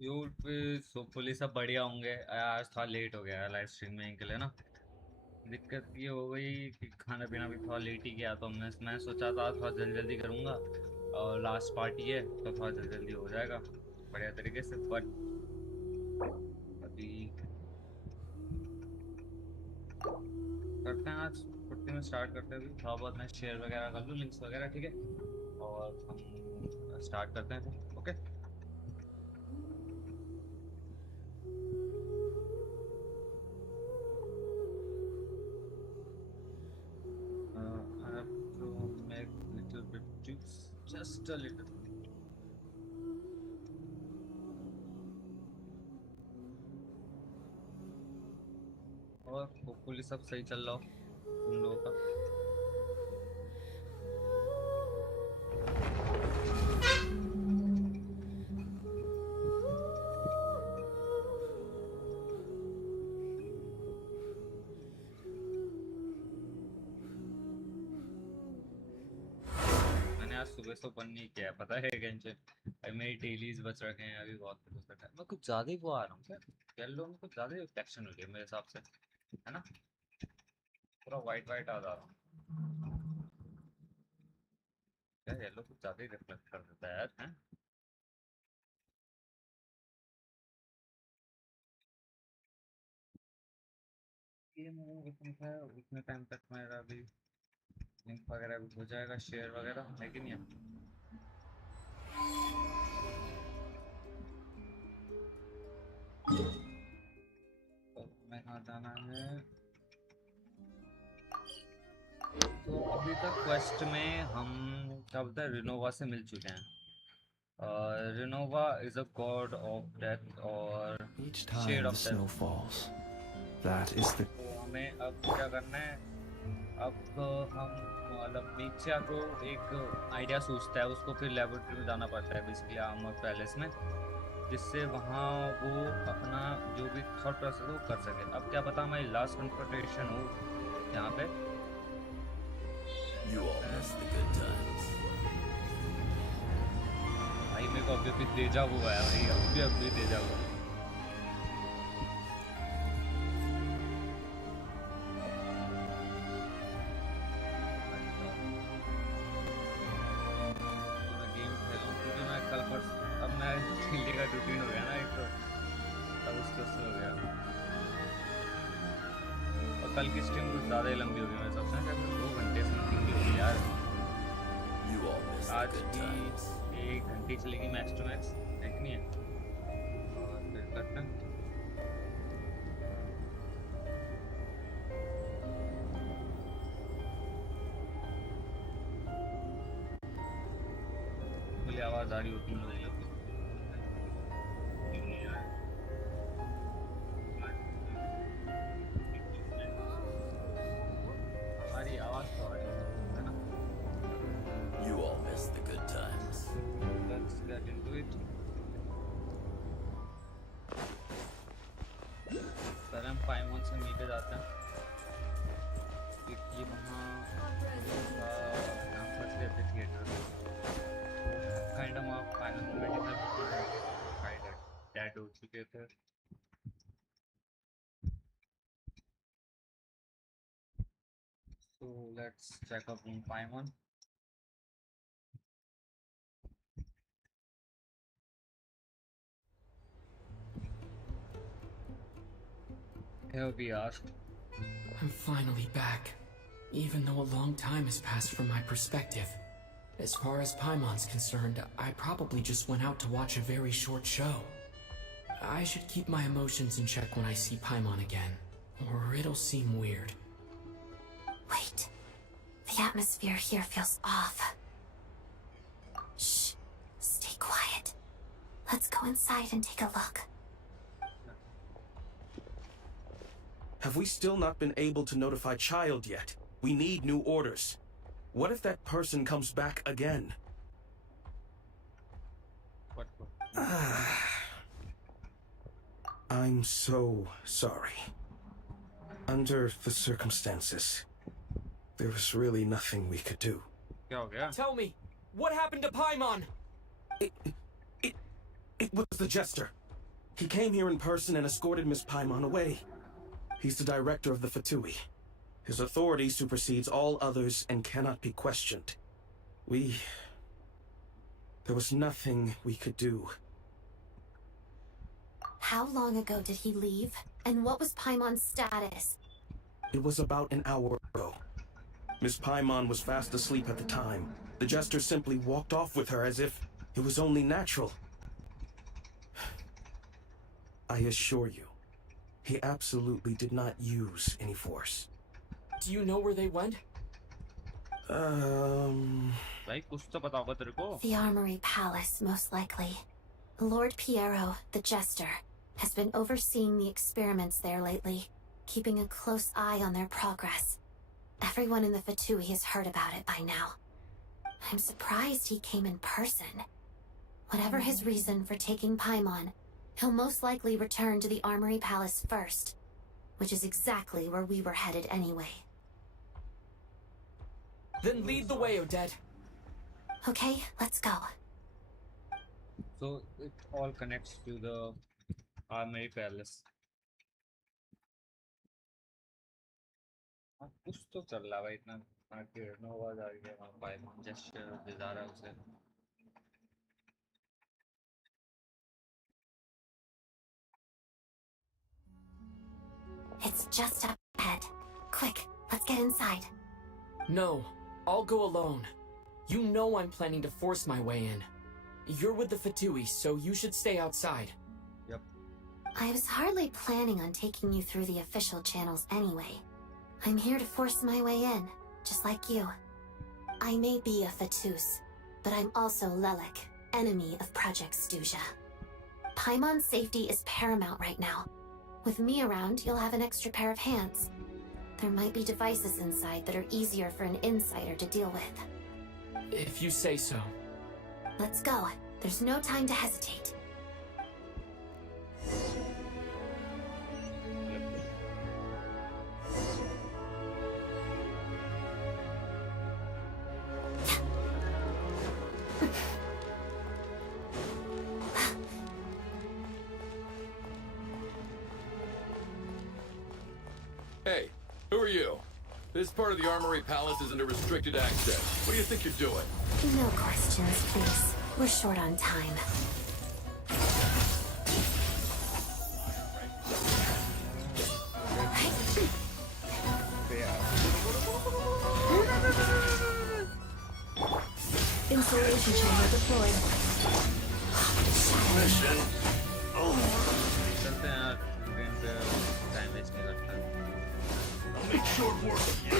YouTube पे hopefully सब बढ़िया होंगे। आज थोड़ा लेट हो गया लाइव स्ट्रीमिंग के लिए ना। दिक्कत ये हो गई कि खाना पीना भी थोड़ा लेट ही गया, तो मैं सोचा था थोड़ा जल्दी जल्दी करूँगा। और लास्ट पार्टी है तो थोड़ा जल्दी जल्दी हो जाएगा बढ़िया तरीके से। बट अभी करते हैं, आज छुट्टी में स्टार्ट करते हैं। अभी थोड़ा बहुत मैं शेयर वगैरह कर लूँ लिंक्स वगैरह, ठीक है। और हम स्टार्ट करते हैं फिर, okay. I have to make little bit juice, just a little. और होपफुली सब सही चल रहा हो तुम लोगों का। मैंने आज सुबह से ओपन नहीं किया है, पता है गंजन। अभी मेरी डेलीज बच रखे हैं अभी बहुत कुछ है। मैं कुछ ज्यादा ही वो आ रहा हूँ क्या। येलो में कुछ ज्यादा ही रिफ्लेक्शन हो रही है मेरे हिसाब से, है ना। पूरा वाइट वाइट आ जा रहा हूँ यार। येलो कुछ ज्यादा ही रिफ्लेक्ट कर देता है यार, है। ये मूव है उतने टाइम तक मेरा भी लिंक वगैरह भी हो जाएगा, शेयर वगैरह है कि नहीं है। तो मैं कहाँ जाना है। तो अभी तक क्वेस्ट में हम क्या बोलते हैं रिनोवा से मिल चुके हैं। रिनोवा is a god of death और Each shade time the of snow death. falls, that is the तो हमें अब क्या करना है। अब हम मतलब नीचे को एक आइडिया सोचता है, उसको फिर लेबोरेटरी में जाना पड़ता है बेसिकली आर्मर पैलेस में, जिससे वहाँ वो अपना जो भी थॉट प्रोसेस है वो कर सके। अब क्या पता हमारी लास्ट कन्फ्रंटेशन हो यहाँ पे। You all miss the good times. भाई मेरे को अभी अभी डेजा हुआ है भाई, अभी अभी डेजा हुआ। तो मैं गेम खेलूँ क्योंकि मैं कल परस अब मैं डेली का रूटीन हो गया ना एक तो, तब उसके उससे हो गया। और कल की स्ट्रीम कुछ ज़्यादा ही लंबी हो गई मेरे हिसाब से, शायद 2 घंटे समथिंग की होगी यार। You all miss the आज good भी times. 1 घंटे चलेगी मैक्स टू मैक्स, है कि नहीं है। और फिर करते हैं। बोली आवाज़ आ रही होती है मुझे लगती है। हमारी आवाज़ तो आ रही है ना। You all miss the good times. Let's get into it. पहले हम 5-1 से नीचे जाते हैं क्योंकि वहाँ हम फंस गए थे थिएटर में। काइंड ऑफ फाइनल मोमेंट में काइंड डेड हो चुके थे। So let's check up on 5-1. Here we are. I'm finally back, even though a long time has passed from my perspective. As far as Paimon's concerned, I probably just went out to watch a very short show. I should keep my emotions in check when I see Paimon again, or it'll seem weird. Wait. The atmosphere here feels off. Shh. Stay quiet. Let's go inside and take a look. Have we still not been able to notify Child yet? We need new orders. What if that person comes back again? What? I'm so sorry. Under the circumstances, there was really nothing we could do. क्या हो गया? Tell me, what happened to Paimon? It was the Jester. He came here in person and escorted Miss Paimon away. He's the director of the Fatui. His authority supersedes all others and cannot be questioned. There was nothing we could do. How long ago did he leave? And what was Paimon's status? It was about an hour ago. Miss Paimon was fast asleep at the time. The jester simply walked off with her as if it was only natural. I assure you, he absolutely did not use any force. Do you know where they went? भाई कुछ तो पता होगा तेरे को. The Armory Palace, most likely. Lord Piero, the jester, has been overseeing the experiments there lately, keeping a close eye on their progress. Everyone in the Fatui has heard about it by now. I'm surprised he came in person. Whatever his reason for taking Paimon, he'll most likely return to the Armory Palace first, which is exactly where we were headed anyway. Then lead the way, Odette. Okay, let's go. So it all connects to the Armory Palace. हाँ, कुछ तो चल रहा है भाई. इतना आवाज आ रही है वहाँ पाइमॉन जस्ट दिखा रहा है उसे. It's just up ahead. Quick, let's get inside. No, I'll go alone. You know I'm planning to force my way in. You're with the Fatui, so you should stay outside. Yep. I was hardly planning on taking you through the official channels anyway. I'm here to force my way in, just like you. I may be a Fatus, but I'm also Lelik, enemy of Project Stuja. Paimon's safety is paramount right now. With me around, you'll have an extra pair of hands. There might be devices inside that are easier for an insider to deal with. If you say so. Let's go. There's no time to hesitate. Hey, who are you? This part of the Armory Palace isn't a restricted access. What do you think you're doing? No questions, please. We're short on time. Insulation chamber deployed. Mission. चलते हैं यार. Train पे time waste नहीं करता. I'll make short work of you.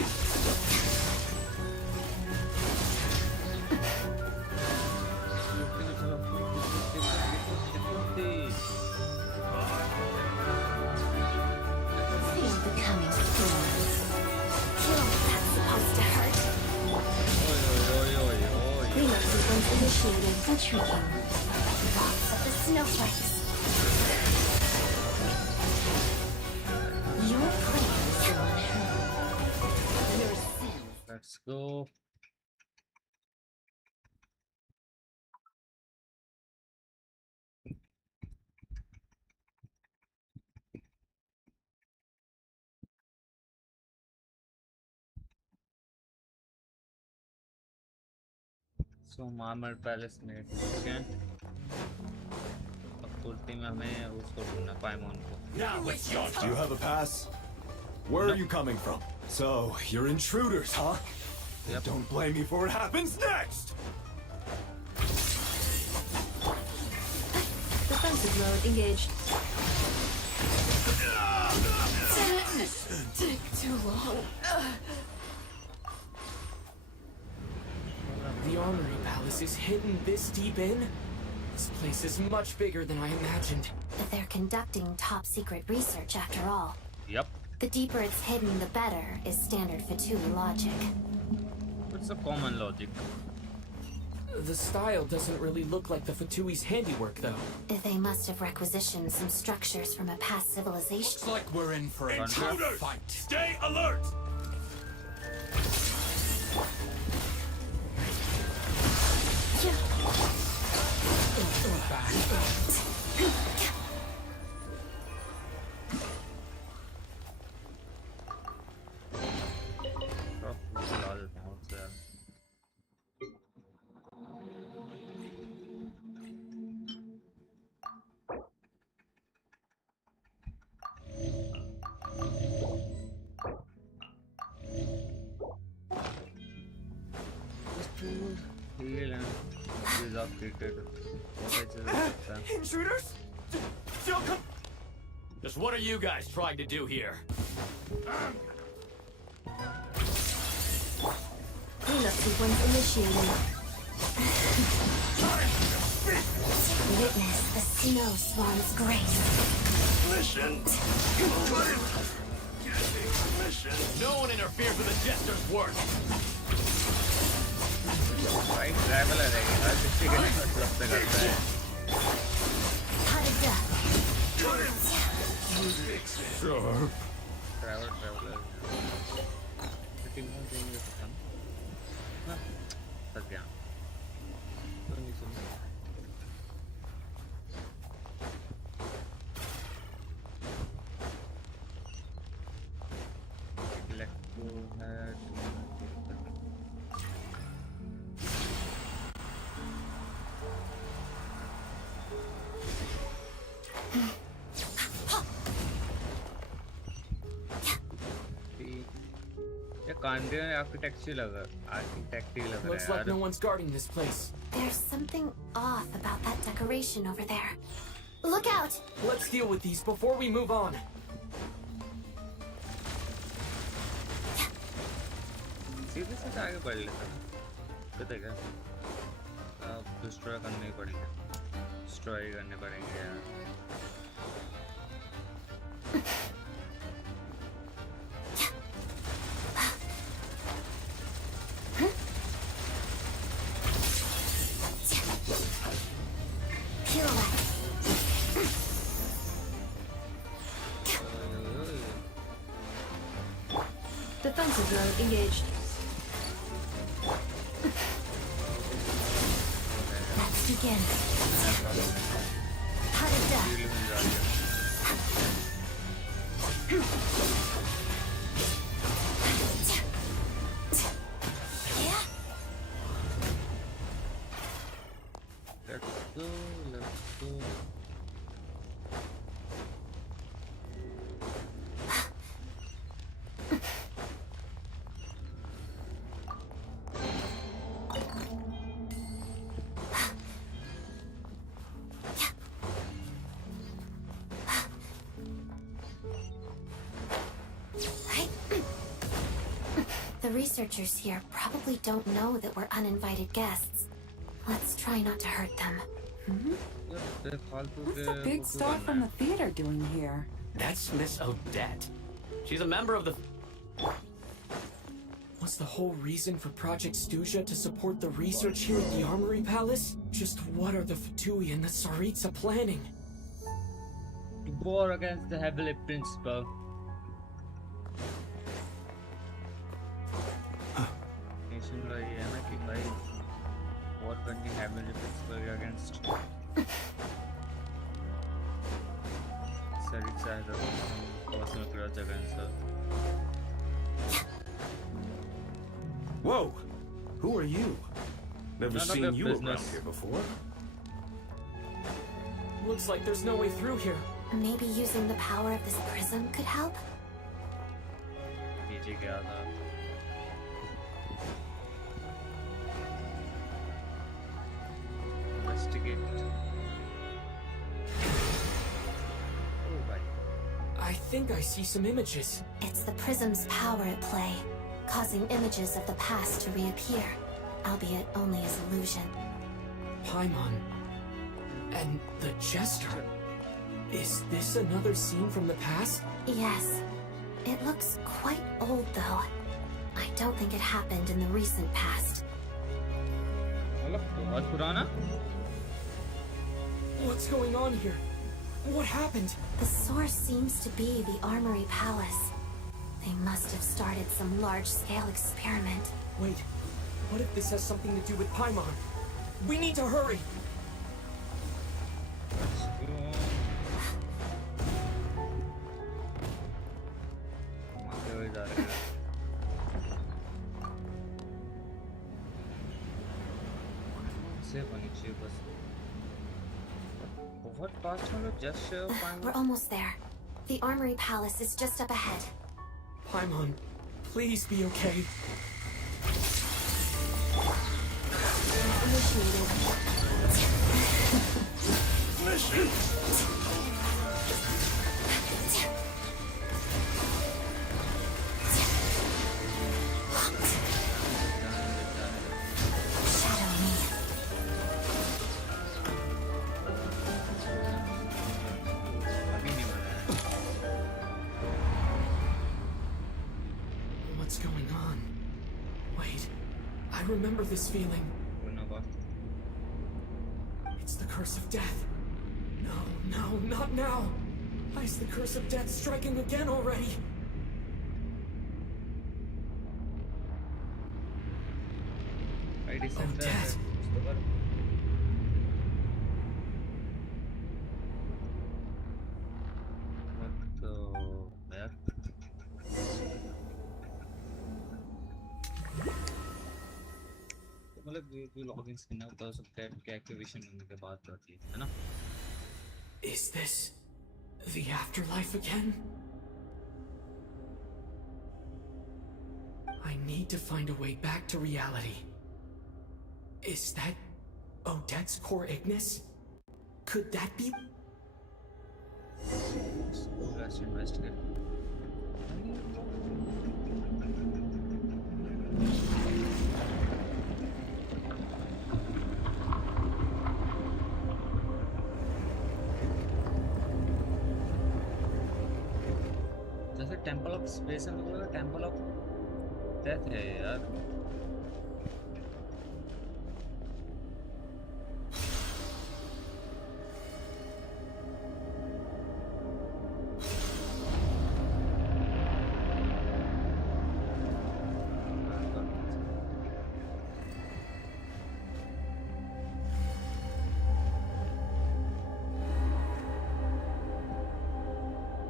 Feel the coming storm. That's supposed to hurt. Cleanup sequence initiated. Retreating. Lots of the snowflakes. Your prayers are unheard. Your sins. Let's go. So मार्मर palace में ठीक है. अब कुर्ती में हमें उसको ढूंढना पाइमॉन को. Now it's your Do you have a pass? Where are you coming from? So, you're intruders, huh? Yep. Don't blame me for what happens next! Defensive mode engaged. Take too long. The Armory Palace is hidden this deep in? This place is much bigger than I imagined. If they're conducting top-secret research after all. Yep. The deeper it's hidden, the better, is standard Fatui logic. It's a common logic. The style doesn't really look like the Fatui's handiwork, though. They must have requisitioned some structures from a past civilization. Looks like we're in for a Intruders! fight. Stay alert! treated. बहुत अच्छे से सकता है. Intruders? Don't come. Just what are you guys trying to do here? Cleanup sequence initiated. Witness the snow swan's grace. No one interferes with the jester's work. भाई traveller है ये, हर किसी के मतलब से करता है. Pot of death. Traveller. Sitting में देंगे खत्म. हाँ, सच गया. तो नहीं सुन. इलेक्ट्रो है. ये कांडियन आर्किटेक्चर लग रहा है Looks like यार. no one's guarding this place. There's something off about that decoration over there. Look out! Let's deal with these before we move on. सीधे से आगे बढ़ लेता. पता क्या? अब डिस्ट्रॉय करने ही पड़ेंगे. डिस्ट्रॉय करने पड़ेंगे यार. Pirouette. Defensive mode engaged. Let's begin. Pot of death. Feel मिल रहा है. Yeah. Let's go. The researchers here probably don't know that we're uninvited guests. Let's try not to hurt them. What's What's the big star from the theater doing here? That's Miss Odette. She's a member of the... Was the whole reason for Project Stuja to support the research here at the Armory Palace? Just what are the Fatui and the Tsaritsa planning? war against the heavily principle. Nation का ये है ना कि भाई war करनी heavily principle के against. Tsaritsa has a personal grudge against her. Whoa! Who are you? Never None of seen your you around business. here before. Looks like there's no way through here. Maybe using the power of this prism could help? नीचे गया था. Investigate. Oh भाई. I think I see some images. It's the prism's power at play, causing images of the past to reappear, albeit only as illusion. Paimon. And the Jester. Is this another scene from the past? Yes. It looks quite old, though. I don't think it happened in the recent past. मतलब बहुत पुराना? What's going on here? What happened? The source seems to be the Armory Palace. They must have started some large-scale experiment. Wait, what if this has something to do with Paimon? We need to hurry! बहुत fast हम लोग just We're almost there. The Armory Palace is just up ahead. Paimon, please be okay. Initiated. अभी नहीं बना है। What's going on? Wait, I remember this feeling. बोलना बात। It's the curse of death. No, no, not now. Why is the curse of death striking again already? ID Oh, centre है Dad. कुछ तो कर। वक्त तो यार तो मतलब ये लॉगिन करना होता है सब टैब के एक्टिवेशन होने के बाद होती है ना? Is this the afterlife again? I need to find a way back to reality. Is that Odette's core Ignis? Could that be? Let's investigate. जैसे टेंपल ऑफ स्पेस में बोला टेंपल ऑफ डेथ है यार।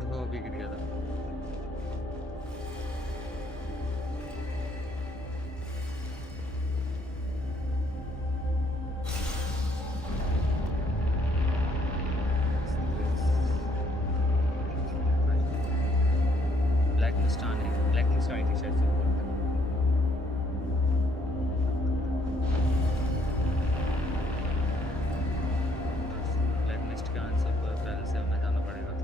वो भी गिर गया था। ब्लैक लिस्ट आने ब्लैक लिस्ट आई थी शायद से ऊपर। ब्लैक लिस्ट का आंसर पर पहले से हमें जाना पड़ेगा।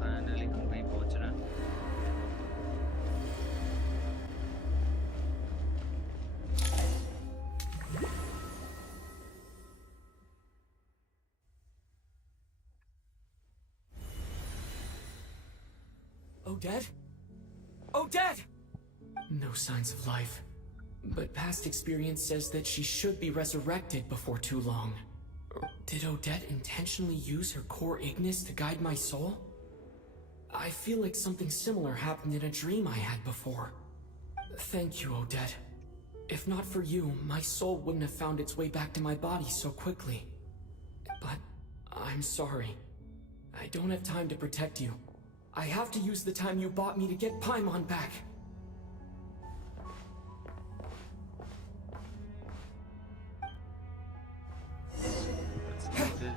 फाइनली हम कहीं पहुंच रहे हैं। Odette? Odette! No signs of life. But past experience says that she should be resurrected before too long. Did Odette intentionally use her core Ignis to guide my soul? I feel like something similar happened in a dream I had before. Thank you, Odette. If not for you, my soul wouldn't have found its way back to my body so quickly. But I'm sorry. I don't have time to protect you. I have to use the time you bought me to get Paimon back.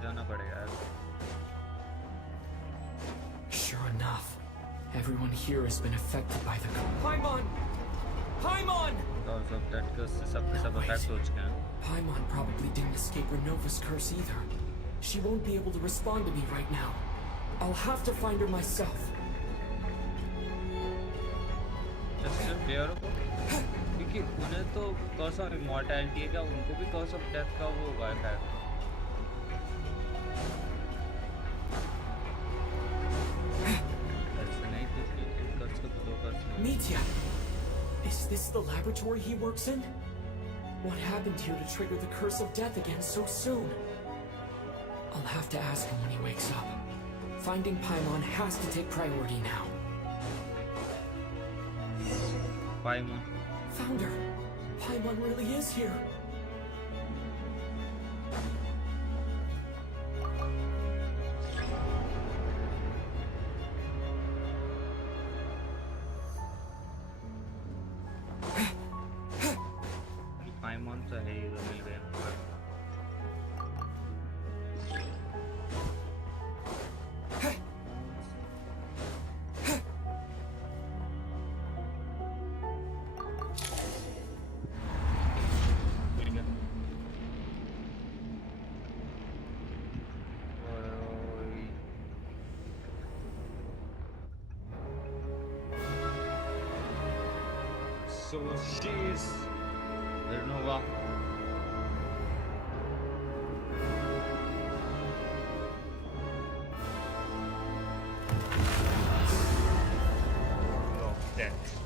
जाना पड़ेगा यार। Sure enough, everyone here has been affected by the Paimon! Paimon! Because of that curse से सब effect हो चुके हैं। Paimon probably didn't escape Renova's curse either. She won't be able to respond to me right now. I'll have to find her myself. क्योंकि उन्हें तो कर्स of immortality है क्या उनको भी कर्स ऑफ डेथ का वो होगा शायद। ऐसा नहीं कुछ कर्स का तो दो कर्स नहीं। Mitya! Is this the laboratory he works in? What happened here to trigger the curse of death again so soon? I'll have to ask him when he wakes up. Finding Paimon has to take priority now. Paimon. Found her. Paimon really is here. Paimon तो है ही मिल गया। So she's Renova. Of death.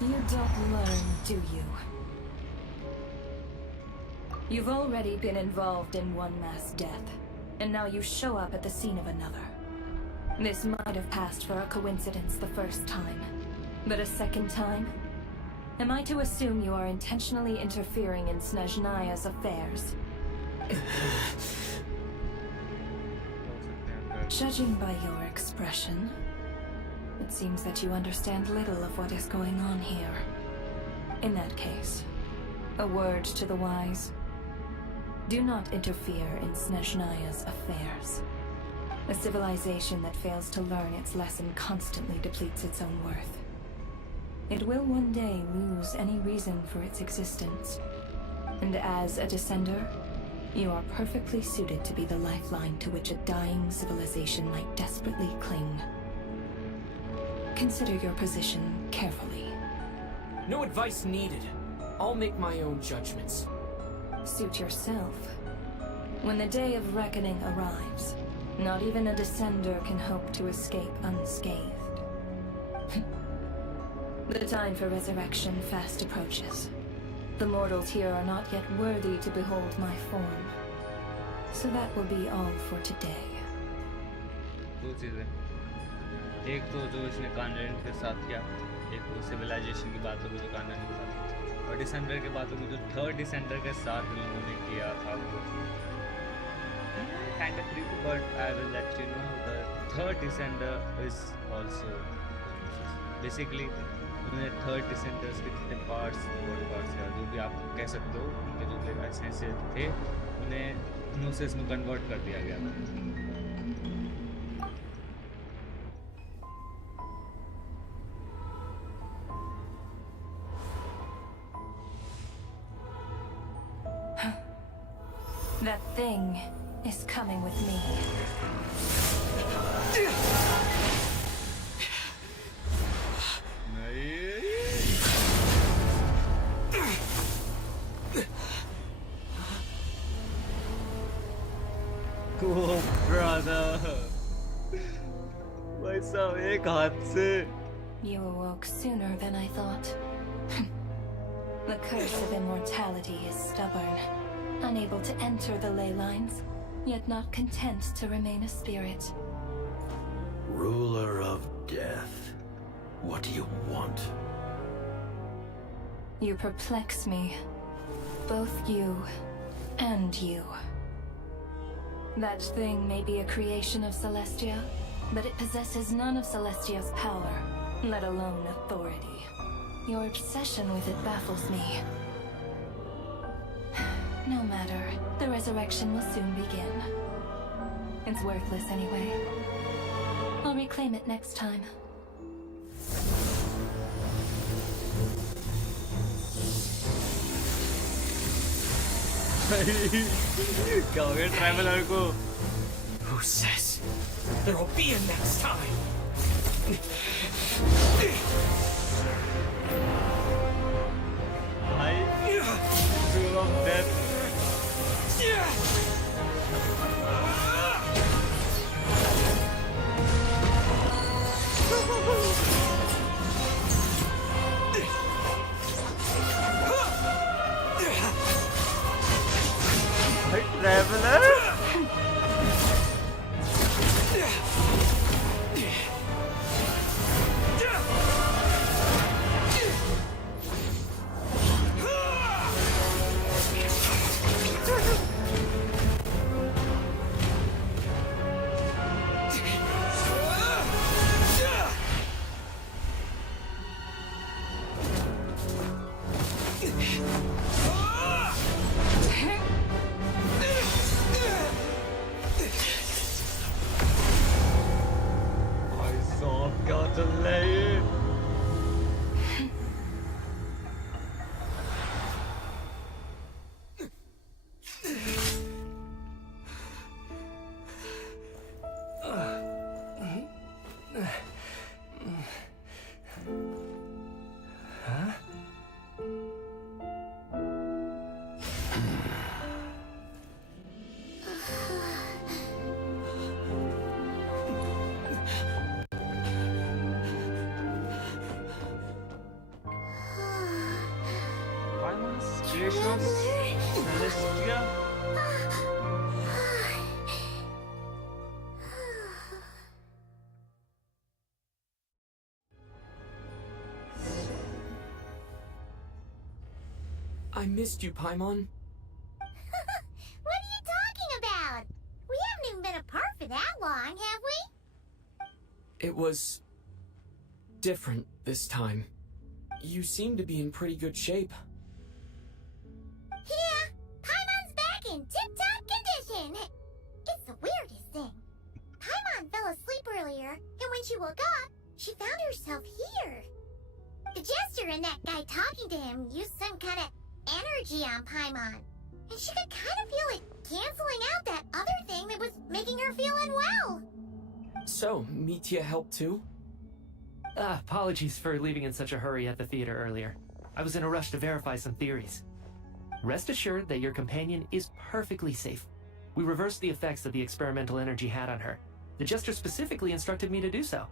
You don't learn, do you? You've already been involved in one mass death, and now you show up at the scene of another. This might have passed for a coincidence the first time, but a second time? Am I to assume you are intentionally interfering in Snezhnaya's affairs? Judging by your expression, it seems that you understand little of what is going on here. In that case, a word to the wise. Do not interfere in Snezhnaya's affairs. A civilization that fails to learn its lesson constantly depletes its own worth. It will one day lose any reason for its existence. And as a descender, you are perfectly suited to be the lifeline to which a dying civilization might desperately cling. Consider your position carefully. No advice needed. I'll make my own judgments. Suit yourself. When the day of reckoning arrives, not even a descender can hope to escape unscathed. The time for resurrection fast approaches. The mortals here are not yet worthy to behold my form. So that will be all for today. दो चीजें, एक तो जो इसने convent के साथ किया, एक वो सिविलाइजेशन की बातों को जो कॉन्वेंट के साथ किया, और डिसेंडर के बातों को जो थर्ड डिसेंडर के साथ इन लोगों ने किया था वो kind of creepy, but I will let you know the third descender is also basically उन्हें थर्ड डिसेंडर्स के जितने पार्ट्स बॉडी पार्ट्स या जो भी आप कह सकते हो उनके जो अच्छे से थे उन्हें नोसिस में कन्वर्ट कर दिया गया था. That thing is coming with me. Oh, brother. भाई साहब एक हाथ से. You awoke sooner than I thought. The curse of immortality is stubborn, unable to enter the ley lines, yet not content to remain a spirit. Ruler of death. What do you want? You perplex me. Both you and you. That thing may be a creation of Celestia, but it possesses none of Celestia's power, let alone authority. Your obsession with it baffles me. No matter, the resurrection will soon begin. It's worthless anyway. I'll reclaim it next time. क्या हो गया traveller को? Who says there'll be a next time? भाई, Rule of Death. भाई traveller. creation of Celestia? I missed you, Paimon. What are you talking about? We haven't even been apart for that long, have we? It was different this time. You seem to be in pretty good shape. Yeah, Paimon's back in tip-top condition. It's the weirdest thing. Paimon fell asleep earlier, and when she woke up, she found herself here. The Jester and that guy talking to him used some kind of energy on Paimon, and she could kind of feel it canceling out that other thing that was making her feel unwell. So, Mitya helped too? Apologies for leaving in such a hurry at the theater earlier. I was in a rush to verify some theories. Rest assured that your companion is perfectly safe. We reversed the effects that the experimental energy had on her. The Jester specifically instructed me to do so.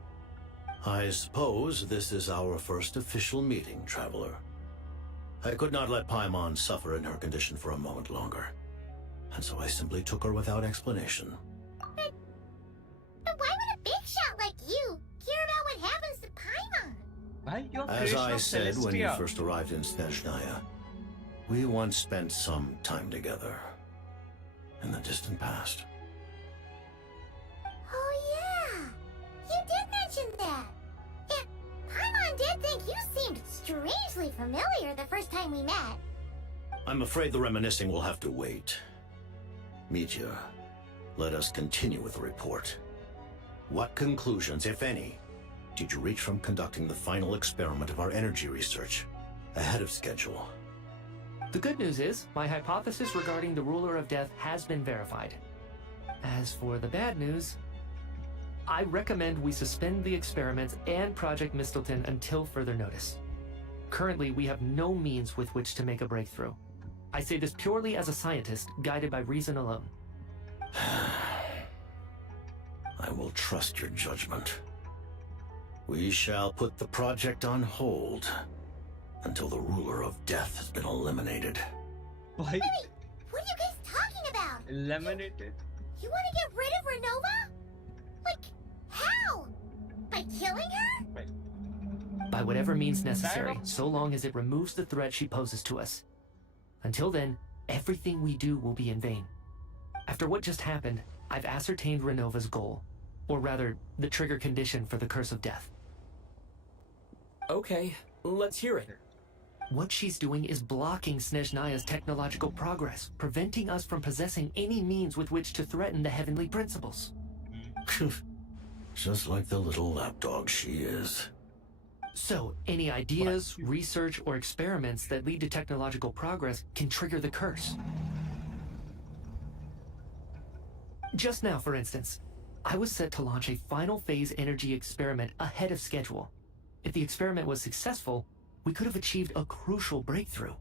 I suppose this is our first official meeting, Traveler. I could not let Paimon suffer in her condition for a moment longer, and so I simply took her without explanation. But why would a big shot like you care about what happens to Paimon? Why your As creation I of said when you Celestia? first arrived in Snezhnaya, we once spent some time together in the distant past. Oh yeah, you did mention that. And Paimon did think you seemed strangely familiar the first time we met. I'm afraid the reminiscing will have to wait. Mitya, let us continue with the report. What conclusions, if any, did you reach from conducting the final experiment of our energy research ahead of schedule? The good news is, my hypothesis regarding the Ruler of Death has been verified. As for the bad news, I recommend we suspend the experiments and Project Mistleton until further notice. Currently, we have no means with which to make a breakthrough. I say this purely as a scientist, guided by reason alone. I will trust your judgment. We shall put the project on hold until the Ruler of Death has been eliminated. Why? Wait, what are you guys talking about? Eliminated? You want to get rid of Renova? Like, how? By killing her? By whatever means necessary, so long as it removes the threat she poses to us. Until then, everything we do will be in vain. After what just happened, I've ascertained Renova's goal. Or rather, the trigger condition for the Curse of Death. Okay, let's hear it. What she's doing is blocking Snezhnaya's technological progress, preventing us from possessing any means with which to threaten the heavenly principles. Just like the little lapdog she is. So, any ideas, research, or experiments that lead to technological progress can trigger the curse. Just now, for instance, I was set to launch a final phase energy experiment ahead of schedule. If the experiment was successful, we could have achieved a crucial breakthrough.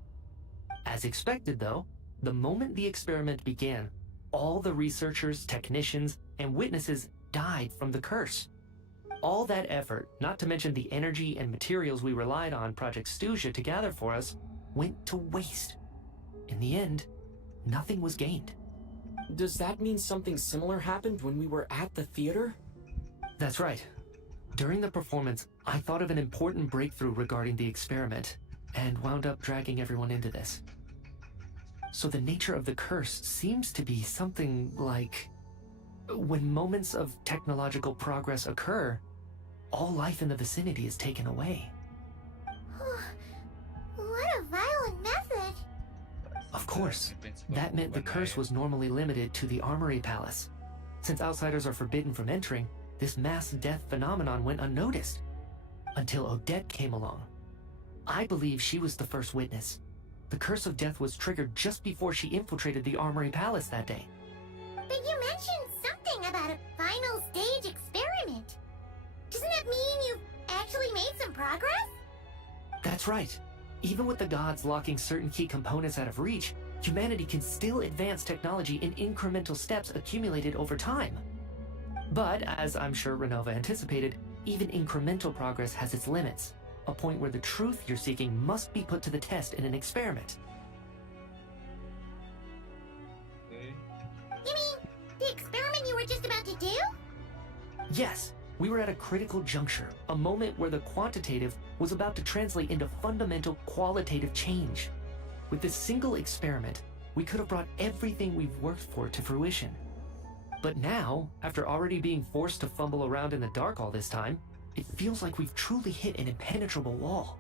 As expected, though, the moment the experiment began, all the researchers, technicians, and witnesses died from the curse. All that effort, not to mention the energy and materials we relied on Project Stuja to gather for us, went to waste. In the end, nothing was gained. Does that mean something similar happened when we were at the theater? That's right. During the performance, I thought of an important breakthrough regarding the experiment, and wound up dragging everyone into this. So the nature of the curse seems to be something like... when moments of technological progress occur, all life in the vicinity is taken away. What a violent method. Of course, that meant the curse was normally limited to the Armory Palace. Since outsiders are forbidden from entering, this mass death phenomenon went unnoticed. Until Odette came along. I believe she was the first witness. The Curse of Death was triggered just before she infiltrated the Armory Palace that day. But you mentioned something about a final stage experiment. Doesn't that mean you've actually made some progress? That's right. Even with the gods locking certain key components out of reach, humanity can still advance technology in incremental steps accumulated over time. But, as I'm sure Renova anticipated, even incremental progress has its limits, a point where the truth you're seeking must be put to the test in an experiment. Yes, we were at a critical juncture, a moment where the quantitative was about to translate into fundamental qualitative change. With this single experiment, we could have brought everything we've worked for to fruition. But now, after already being forced to fumble around in the dark all this time, it feels like we've truly hit an impenetrable wall.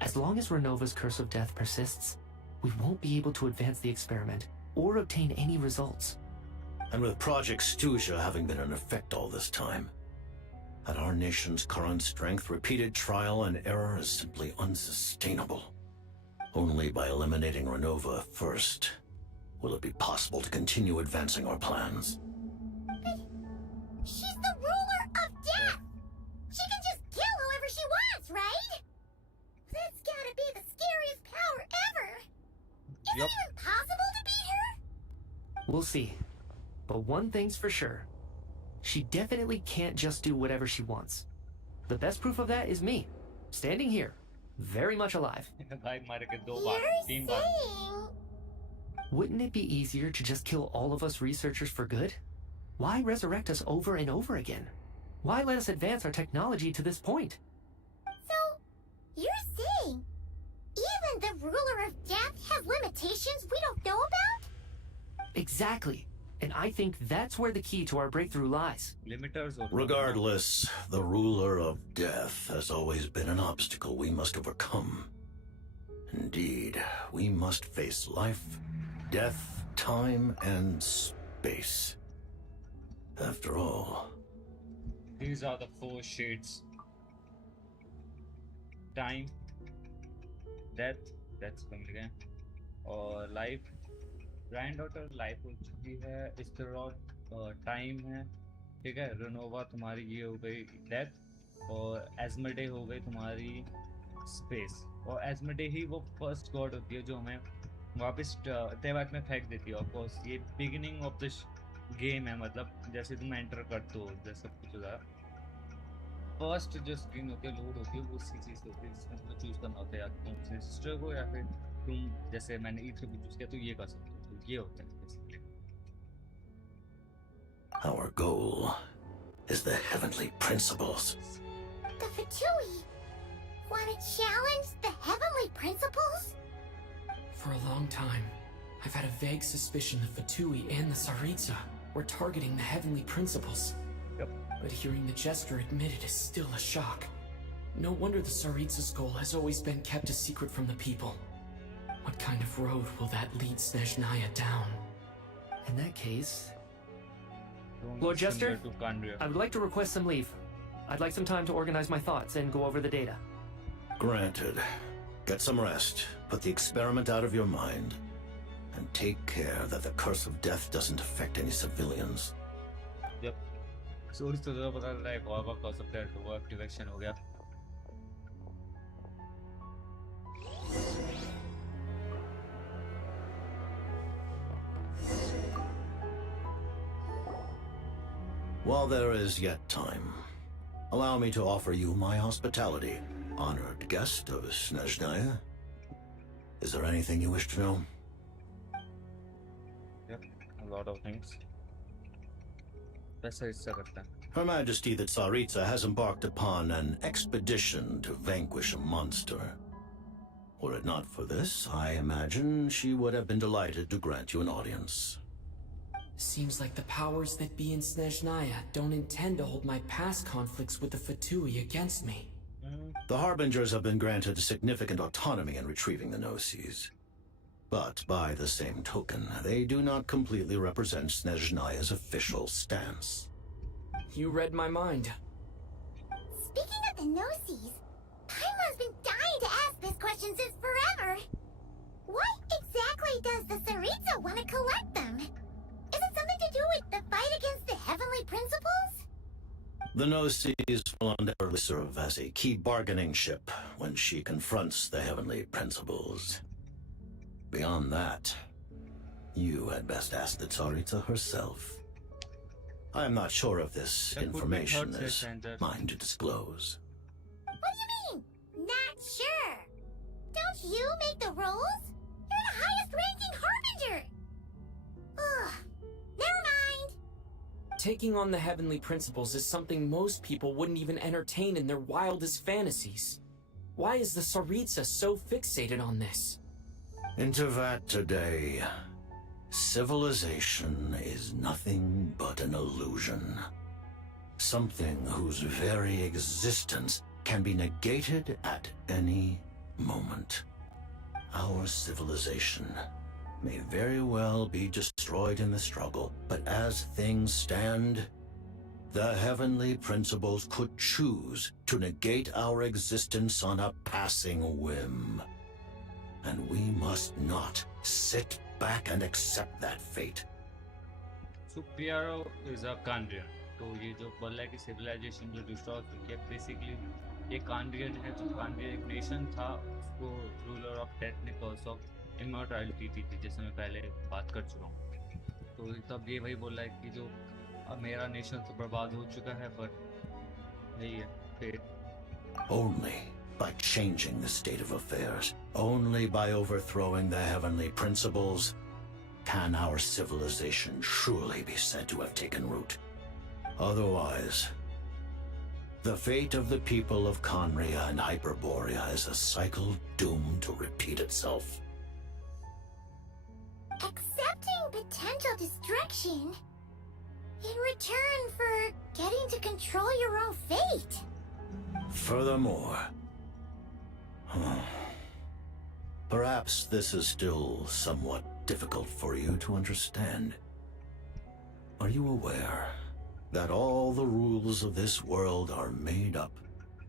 As long as Renova's curse of death persists, we won't be able to advance the experiment or obtain any results. And with Project Stuja having been in effect all this time, at our nation's current strength, repeated trial and error is simply unsustainable. Only by eliminating Renova first will it be possible to continue advancing our plans. But she's the ruler of death! She can just kill whoever she wants, right? That's gotta be the scariest power ever! Is it even possible to beat her? We'll see. But one thing's for sure. She definitely can't just do whatever she wants. The best proof of that is me, standing here, very much alive. You're saying... Wouldn't it be easier to just kill all of us researchers for good? Why resurrect us over and over again? Why let us advance our technology to this point? So, you're saying even the ruler of death has limitations we don't know about? Exactly. And I think that's where the key to our breakthrough lies. Regardless, the ruler of death has always been an obstacle we must overcome. Indeed, we must face life, death, time, and space. After all... These are the 4 shades. Time, death, that's coming again, और life. Granddaughter life हो चुकी है, इसके बाद time है, ठीक है। Renova तुम्हारी ये हो गई डेथ, और एस्मोडे हो गई तुम्हारी स्पेस। और एस्मोडे ही वो फर्स्ट गॉड होती है जो हमें वापस तेवाक में फेंक देती है। ऑफ कोर्स ये बिगिनिंग ऑफ द गेम है, मतलब जैसे तुम एंटर करते हो जैसे कुछ होता है, फर्स्ट जो स्क्रीन होती है लोड होती है वो उसी चीज़ होती है जिसमें तुम्हें चूज़ करना होता है, या तुम अपने सिस्टर को या फिर तुम जैसे मैंने ईथर को चूज़ किया तो ये कर सकते हो। ये होता है basically. Our goal is the heavenly principles. The Fatui want to challenge the heavenly principles? For a long time, I've had a vague suspicion the Fatui and the Tsaritsa were targeting the heavenly principles. Yep. But hearing the Jester admit it is still a shock. No wonder the Tsaritsa's goal has always been kept a secret from the people. What kind of road will that lead Snezhnaya down? In that case... Lord Jester, I would like to request some leave. I'd like some time to organize my thoughts and go over the data. Granted. Get some rest, put the experiment out of your mind, and take care that the curse of death doesn't affect any civilians. Yep. So इस तरह पता चला एक और का curse of death वो activation हो गया। While there is yet time, allow me to offer you my hospitality, honored guest of Snezhnaya. Is there anything you wish to know? Yep, a lot of things. Her Majesty the Tsaritsa has embarked upon an expedition to vanquish a monster. Were it not for this, I imagine she would have been delighted to grant you an audience. Seems like the powers that be in Snezhnaya don't intend to hold my past conflicts with the Fatui against me. The Harbingers have been granted significant autonomy in retrieving the Gnosis. But by the same token, they do not completely represent Snezhnaya's official stance. You read my mind. Speaking of the Gnosis, Paimon's been dying to ask this question since forever. What exactly does the Tsaritsa want to collect them? Is it something to do with the fight against the heavenly principles? The Gnosis will undoubtedly serve as a key bargaining chip when she confronts the heavenly principles. Beyond that, you had best ask the Tsaritsa herself. I am not sure if this information is mine to disclose. What do you mean, not sure? Don't you make the rules? You're the highest ranking Harbinger! Ugh, never mind. taking on the heavenly principles is something most people wouldn't even entertain in their wildest fantasies. Why is the Tsaritsa so fixated on this? Intervat today. Civilization is nothing but an illusion. Something whose very existence can be negated at any moment. Our civilization may very well be destroyed in the struggle, but as things stand, the heavenly principles could choose to negate our existence on a passing whim. And we must not sit back and accept that fate. So Piero is a Kandrian. तो ये जो बोल रहा है कि civilisation जो destroy हो चुकी है, बेसिकली ये कांड्रियन है। जो कांड्रियन एक नेशन था, उसको रूलर ऑफ डेथ ने कर्स ऑफ इमॉर्टैलिटी दी थी, जैसे मैं पहले बात कर चुका हूँ। तो तब ये वही बोल रहा है कि जो अब मेरा नेशन तो बर्बाद हो चुका है, पर यही है फिर। Only by changing the state of affairs, only by overthrowing the heavenly principles, can our civilization truly be said to have taken root. Otherwise, the fate of the people of Conria and Hyperborea is a cycle doomed to repeat itself. Accepting potential destruction in return for getting to control your own fate. Furthermore, perhaps this is still somewhat difficult for you to understand. Are you aware that all the rules of this world are made up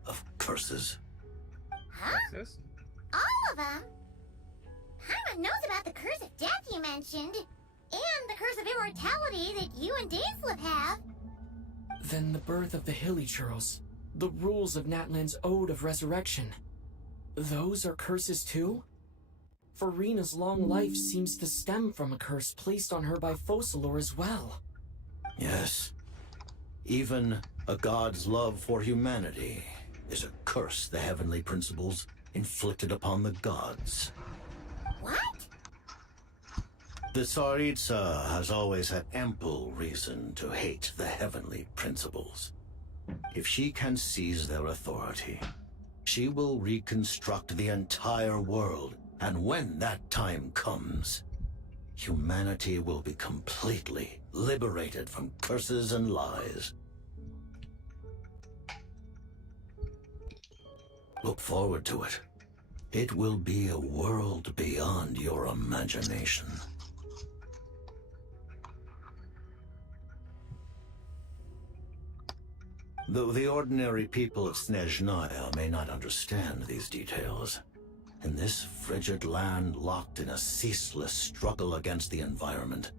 of curses? Huh? All of them? Paimon knows about the curse of death you mentioned, and the curse of immortality that you and Dainsleif have. Then the birth of the Hilichurls, the rules of Natlan's Ode of Resurrection, those are curses too? For Rena's long life seems to stem from a curse placed on her by Focalor as well. Yes. Even a god's love for humanity is a curse the heavenly principles inflicted upon the gods. What? The Tsaritsa has always had ample reason to hate the heavenly principles. If she can seize their authority, she will reconstruct the entire world, and when that time comes, humanity will be completely liberated from curses and lies. Look forward to it. It will be a world beyond your imagination. Though the ordinary people of Snezhnaya may not understand these details, in this frigid land locked in a ceaseless struggle against the environment,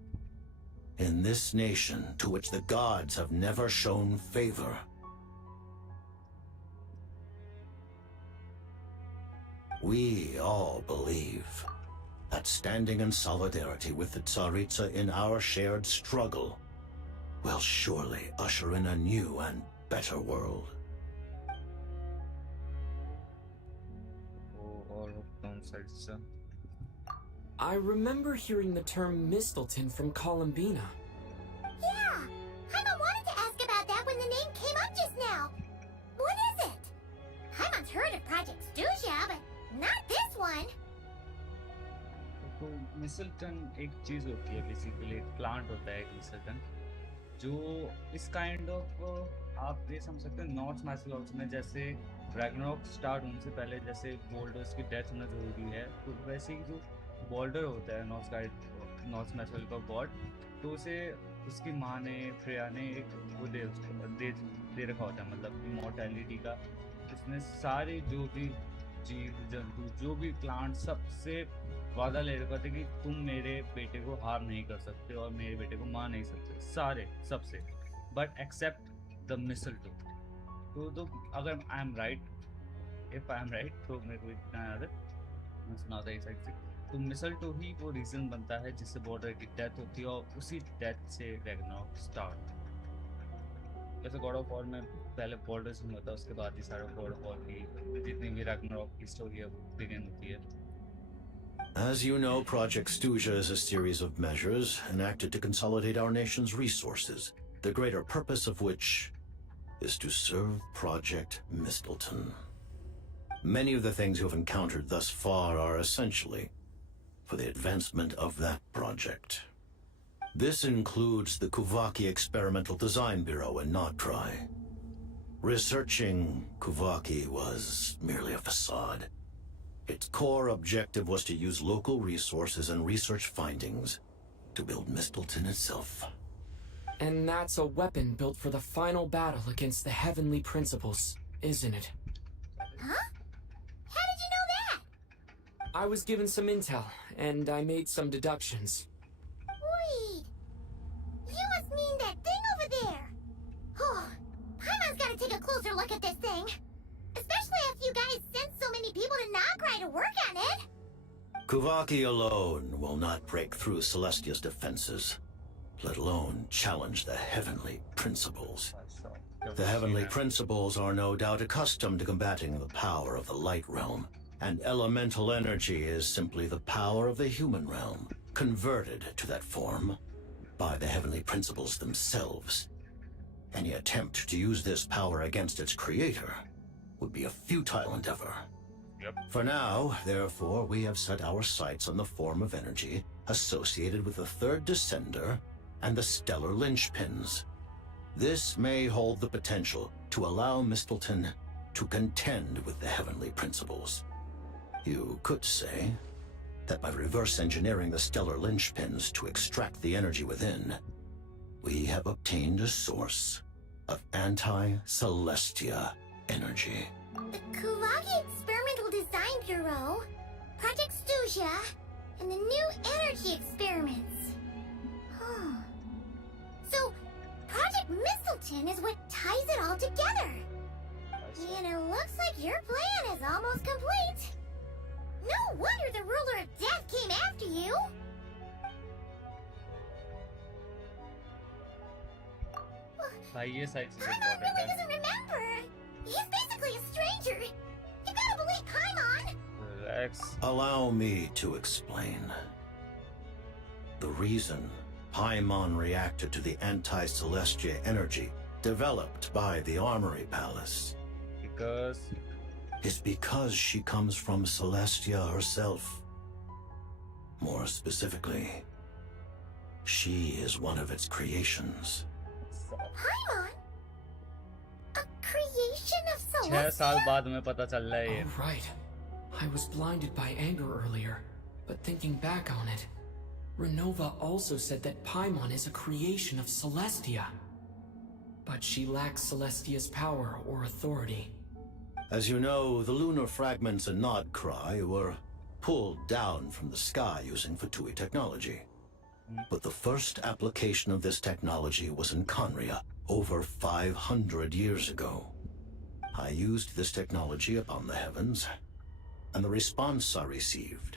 in this nation to which the gods have never shown favor, we all believe that standing in solidarity with the Tsaritsa in our shared struggle will surely usher in a new and better world. I remember hearing the term Mistleton from Columbina. Yeah! Paimon wanted to ask about that when the name came up just now. What is it? Paimon's heard of Project Stuja, but not this one. तो मिसलटन एक चीज होती है, basically एक plant होता है एक मिसलटन, जो इस काइंड ऑफ आप ये समझ सकते हैं नॉर्थ मैथोलॉजी में जैसे रैग्नारोक स्टार्ट होने से पहले जैसे बोल्डर्स की डेथ होना जरूरी है, तो वैसे ही जो बोल्डर होता है नॉर्थ मैथोलॉजी का गॉड, तो उसे उसकी माँ ने फ्रेया ने एक वो दे रखा होता है, मतलब इमॉर्टैलिटी का। उसने सारे जो भी जीव जंतु जो भी प्लांट सबसे वादा ले रखा था कि तुम मेरे बेटे को हार नहीं कर सकते और मेरे बेटे को मार नहीं सकते, सारे सबसे, बट एक्सेप्ट द मिसलटो। तो अगर I am right, if I am right, तो मेरे को इतना याद है, मैं सुना था इस साइड से, तो मिसलटो ही वो रीज़न बनता है जिससे बॉर्डर की डेथ होती है और उसी डेथ से रैग्नारोक स्टार्ट। जैसे गॉड ऑफ वॉर में पहले बॉर्डर से होता है, उसके बाद ही सारे गॉड ऑफ वॉर की जितनी भी रैग्नारोक की स्टोरी है वो बिगिन होती है। As you know, Project Stuja is a series of measures enacted to consolidate our nation's resources the greater purpose of which is to serve Project Mistleton. Many of the things you have encountered thus far are essentially for the advancement of that project. This includes the Kuvaki Experimental Design Bureau in Nodtry. Researching Kuvaki was merely a facade. Its core objective was to use local resources and research findings to build Mistleton itself. And that's a weapon built for the final battle against the Heavenly Principles, isn't it? Huh? How did you know that? I was given some intel, and I made some deductions. Wait. You must mean that thing over there. Oh, Paimon's gotta take a closer look at this thing. Especially after you guys sent so many people to Nograi to work on it. Kuvaki alone will not break through Celestia's defenses, let alone challenge the Heavenly Principles. The Heavenly Principles are no doubt accustomed to combating the power of the Light Realm, and elemental energy is simply the power of the human realm, converted to that form by the Heavenly Principles themselves. Any attempt to use this power against its creator would be a futile endeavor. For now, therefore, we have set our sights on the form of energy associated with the Third Descender and the Stellar Linchpins. This may hold the potential to allow Mistleton to contend with the Heavenly Principles. You could say that by reverse engineering the Stellar Linchpins to extract the energy within, we have obtained a source of anti-Celestia energy. The Kuvaki Experimental Design Bureau, Project Stuja, and the new energy experiments. Huh. So, Project Mistleton is what ties it all together. And it looks like your plan is almost complete. No wonder the Ruler of Death came after you. भाई ये सारी चीजें Paimon important really है. doesn't remember. He's basically a stranger. You gotta believe Paimon. Relax. Allow me to explain. The reason Paimon reacted to the anti-Celestia energy developed by the Armory Palace is because she comes from Celestia herself. More specifically, she is one of its creations. Paimon? A creation of 6 Celestia? साल बाद में पता चल रहा है ये. Oh, right. I was blinded by anger earlier, but thinking back on it, Renova also said that Paimon is a creation of Celestia. But she lacks Celestia's power or authority. As you know, the lunar fragments in Nodcry were pulled down from the sky using Fatui technology. But the first application of this technology was in Conria over 500 years ago. I used this technology upon the heavens, and the response I received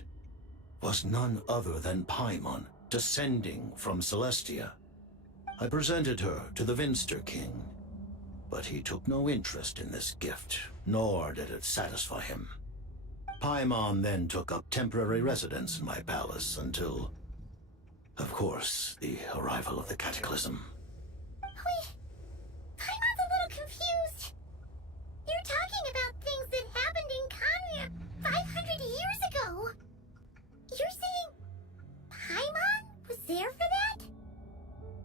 was none other than Paimon descending from Celestia. I presented her to the Vinster King, but he took no interest in this gift, nor did it satisfy him. Paimon then took up temporary residence in my palace until, of course, the arrival of the Cataclysm. Wait, Paimon's a little confused. You're talking about things that happened in Conria 500 years ago. You're saying Paimon was there for that?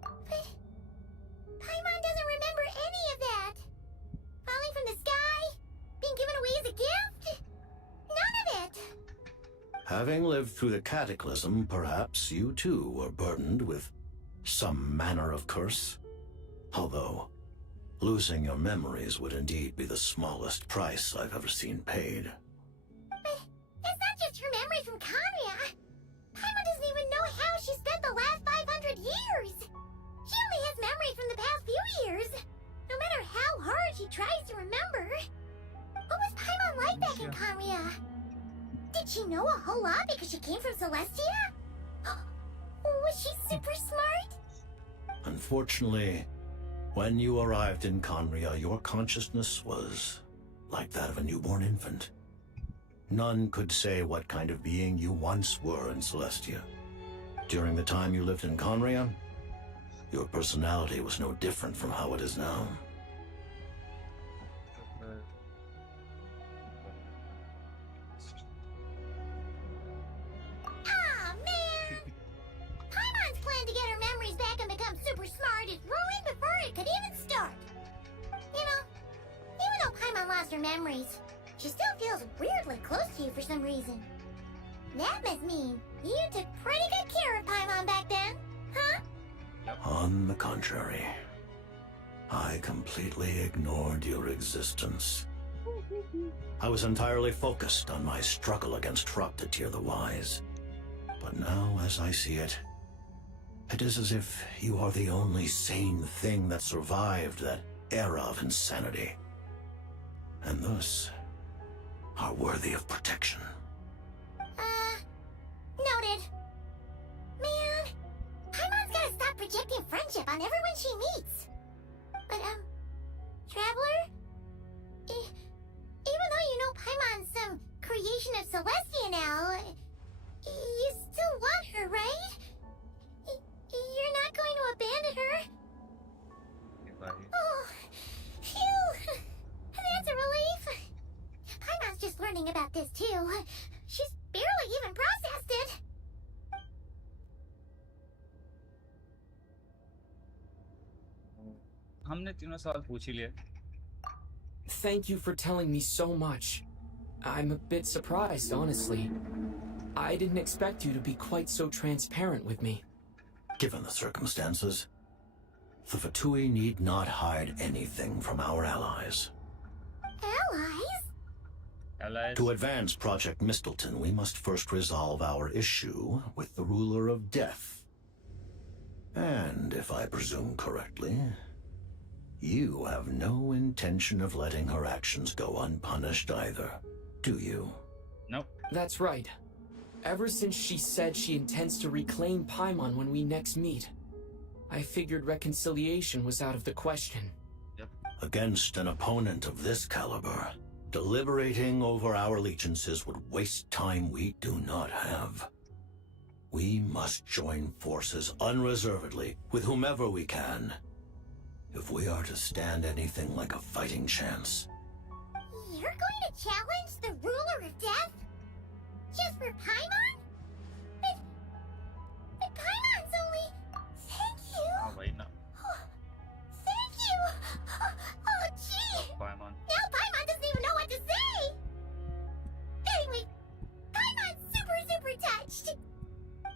But Paimon doesn't remember any of that. Falling from the sky? Being given away as a gift? None of it. Having lived through the Cataclysm, perhaps you too were burdened with some manner of curse. Although, losing your memories would indeed be the smallest price I've ever seen paid. But it's not just her memory from Conria. Paimon doesn't even know how she spent the last 500 years. She only has memories from the past few years. No matter how hard she tries to remember. What was Paimon like back in Conria? Did she know a whole lot because she came from Celestia? Was she super smart? Unfortunately, when you arrived in Conria, your consciousness was like that of a newborn infant. None could say what kind of being you once were in Celestia. During the time you lived in Conria, Your personality was no different from how it is now. Aw, man! Paimon's plan to get her memories back and become super smart is ruined before it could even start. You know, even though Paimon lost her memories, she still feels weirdly close to you for some reason. That must mean you took pretty good care of Paimon back then, huh? On the contrary, I completely ignored your existence. I was entirely focused on my struggle against Troptatir the Wise. But now, as I see it, it is as if you are the only sane thing that survived that era of insanity. And thus, are worthy of protection. Noted. Man, Paimon's gotta stop projecting friendship on everyone she meets. But, Traveler? Even though you know Paimon's some creation of Celestia now, you still want her, right? You're not going to abandon her? Oh, phew! That's a relief. Paimon's just learning about this, too. She's barely even processed it. हमने तीनों सवाल पूछ ही लिए. Thank you for telling me so much. I'm a bit surprised, honestly. I didn't expect you to be quite so transparent with me. Given the circumstances, the Fatui need not hide anything from our allies. Allies? Allies. To advance Project Mistleton, we must first resolve our issue with the Ruler of Death. And, if I presume correctly, you have no intention of letting her actions go unpunished either, do you? Nope. That's right. Ever since she said she intends to reclaim Paimon when we next meet, I figured reconciliation was out of the question. Yep. Against an opponent of this caliber, deliberating over our allegiances would waste time we do not have. We must join forces unreservedly with whomever we can, if we are to stand anything like a fighting chance. You're going to challenge the Ruler of Death? Just for Paimon? But Paimon's only... Thank you! हाँ भाई ना. Thank you! Oh, gee! Paimon. Now Paimon doesn't even know what to say! Anyway, Paimon's super touched!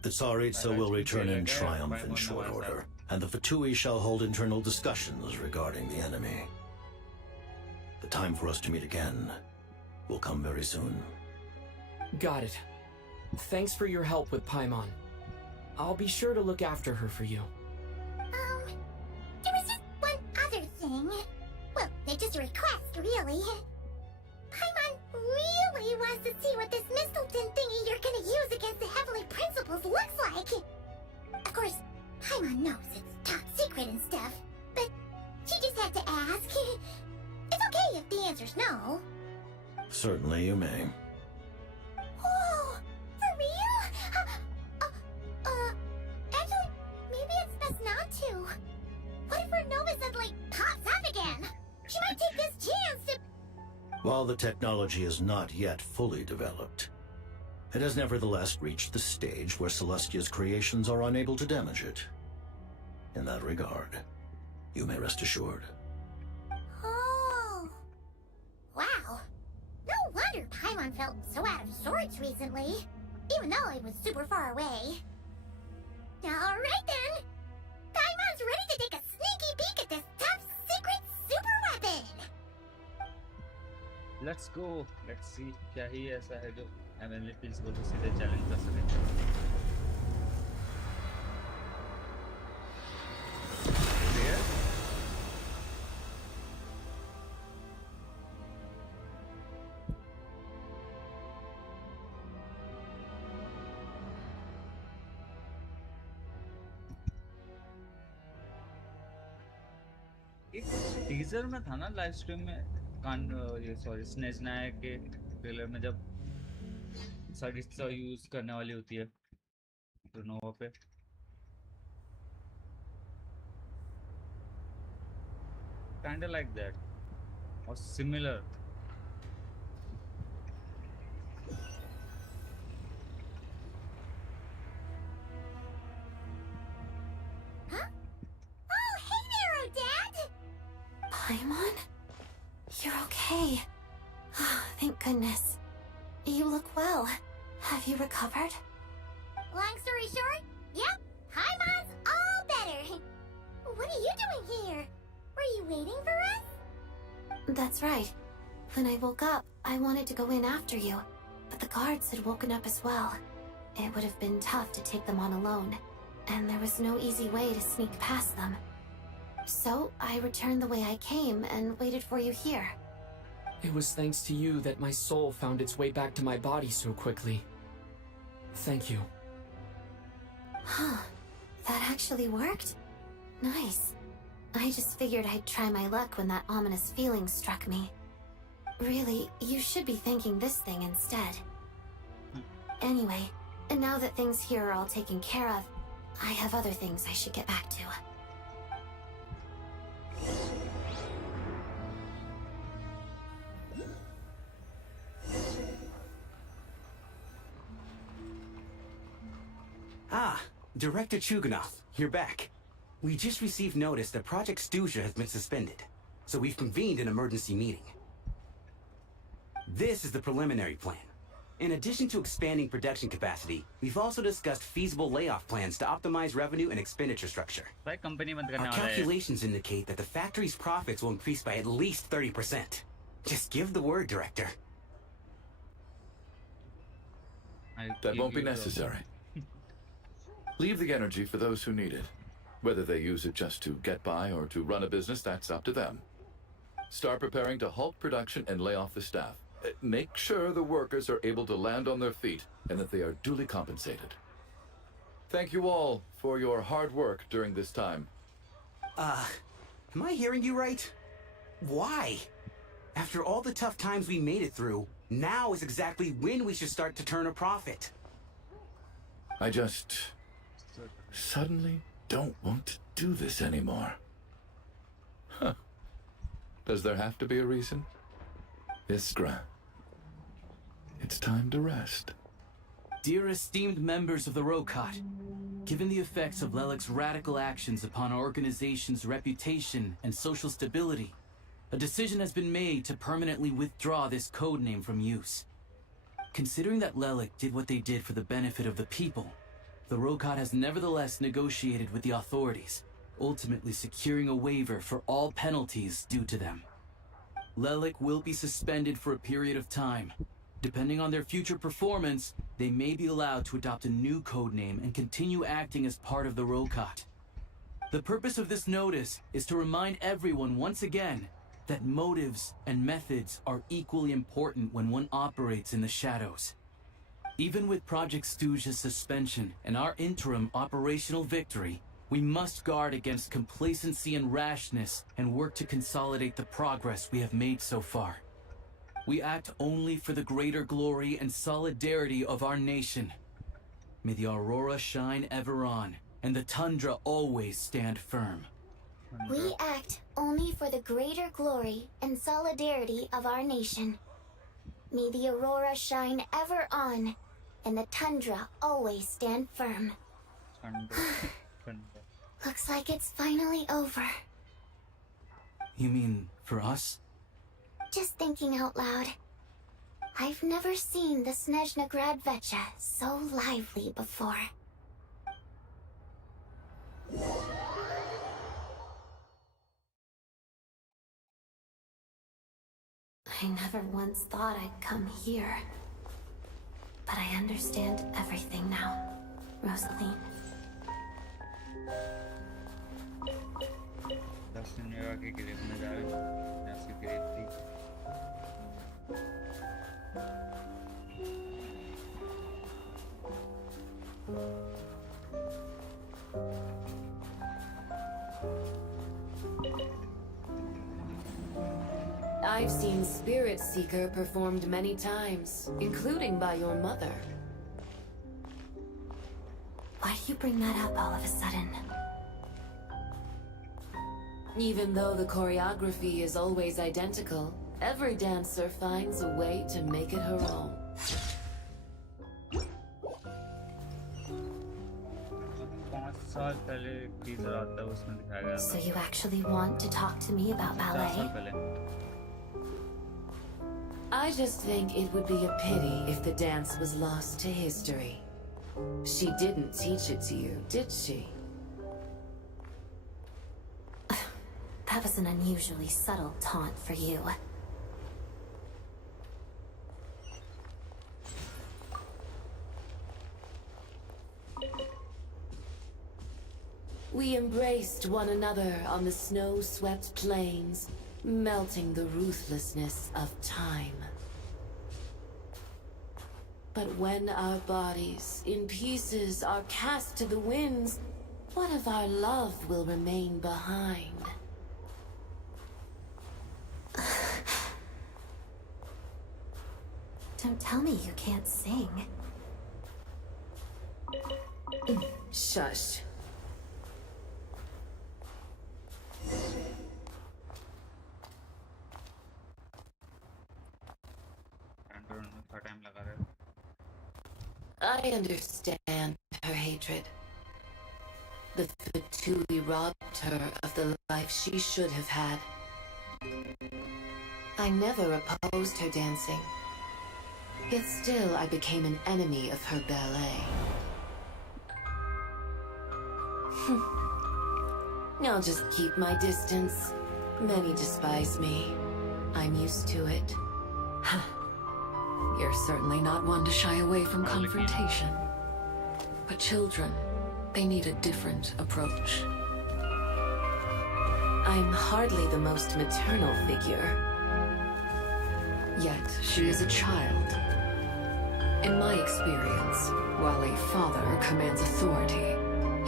The Tsaritsa will return in triumph in short order, and the Fatui shall hold internal discussions regarding the enemy. The time for us to meet again will come very soon. Got it. Thanks for your help with Paimon. I'll be sure to look after her for you. There was just one other thing. Well, it's just a request, really. Paimon really wants to see what this Mistleton thingy you're gonna use against the Heavenly Principles looks like. Of course, Paimon knows it's top secret and stuff, but she just had to ask. It's okay if the answer's no. Certainly you may. Oh, for real? Actually, maybe it's best not to. What if her Nova suddenly pops up again? She might take this chance to... While the technology is not yet fully developed, it has nevertheless reached the stage where Celestia's creations are unable to damage it. In that regard, you may rest assured. Oh. Wow. No wonder Paimon felt so out of sorts recently, even though it was super far away. Alright then! Paimon's ready to take a sneaky peek at this top secret super weapon! Let's go. Let's see क्या ही ऐसा है जो heavenly Prince को तो सीधे challenge कर सके. Teaser में था ना लाइव स्ट्रीम में ये सॉरी स्नेज नायक के ट्रेलर में जब सरिस्ता यूज करने वाली होती है तो नोवा पे kind of like that or similar. Huh? Oh, hey there, Dad! Paimon? You're okay. Thank goodness. You look well. Have you recovered? Long story short, yep, Paimon's all better. What are you doing here? Were you waiting for us? That's right. When I woke up, I wanted to go in after you, but the guards had woken up as well. It would have been tough to take them on alone, and there was no easy way to sneak past them. So, I returned the way I came and waited for you here. It was thanks to you that my soul found its way back to my body so quickly. Thank you. Huh. That actually worked? Nice. I just figured I'd try my luck when that ominous feeling struck me. Really, you should be thanking this thing instead. Anyway, and now that things here are all taken care of, I have other things I should get back to. Ah, Director Chuganov, you're back. We just received notice that Project Stuja has been suspended, so we've convened an emergency meeting. This is the preliminary plan. In addition to expanding production capacity, we've also discussed feasible layoff plans to optimize revenue and expenditure structure. भाई company बंद करने Our वाला है. calculations indicate that the factory's profits will increase by at least 30%. Just give the word, Director. That won't be necessary. Leave the energy for those who need it. Whether they use it just to get by or to run a business, that's up to them. Start preparing to halt production and lay off the staff. Make sure the workers are able to land on their feet and that they are duly compensated. Thank you all for your hard work during this time. Am I hearing you right? Why? After all the tough times we made it through, now is exactly when we should start to turn a profit. I just suddenly don't want to do this anymore. Huh. Does there have to be a reason? Iskra, it's time to rest. Dear esteemed members of the Rokat, given the effects of Lelik's radical actions upon our organization's reputation and social stability, a decision has been made to permanently withdraw this codename from use. Considering that Lelik did what they did for the benefit of the people, the Rokat has nevertheless negotiated with the authorities, ultimately securing a waiver for all penalties due to them. Lelik will be suspended for a period of time. Depending on their future performance, they may be allowed to adopt a new codename and continue acting as part of the Rokat. The purpose of this notice is to remind everyone once again that motives and methods are equally important when one operates in the shadows. Even with Project Stuja's suspension and our interim operational victory, we must guard against complacency and rashness and work to consolidate the progress we have made so far. We act only for the greater glory and solidarity of our nation. May the aurora shine ever on, and the tundra always stand firm. We act only for the greater glory and solidarity of our nation. May the aurora shine ever on, and the tundra always stand firm. Looks like it's finally over. You mean for us? Just thinking out loud. I've never seen the Snezhna Gradvecha so lively before. I never once thought I'd come here. But I understand everything now, Rosaline. I've seen Spirit Seeker performed many times, including by your mother. Why do you bring that up all of a sudden? Even though the choreography is always identical, every dancer finds a way to make it her own. So you actually want to talk to me about ballet? I just think it would be a pity if the dance was lost to history. She didn't teach it to you, did she? That was an unusually subtle taunt for you. We embraced one another on the snow-swept plains, melting the ruthlessness of time. But when our bodies, in pieces, are cast to the winds, what of our love will remain behind? Don't tell me you can't sing. Shush. I understand her hatred. The Fatui robbed her of the life she should have had. I never opposed her dancing. Yet still I became an enemy of her ballet. I'll just keep my distance. Many despise me. I'm used to it. You're certainly not one to shy away from confrontation. But children, they need a different approach. I'm hardly the most maternal figure. Yet, she is a child. In my experience, while a father commands authority,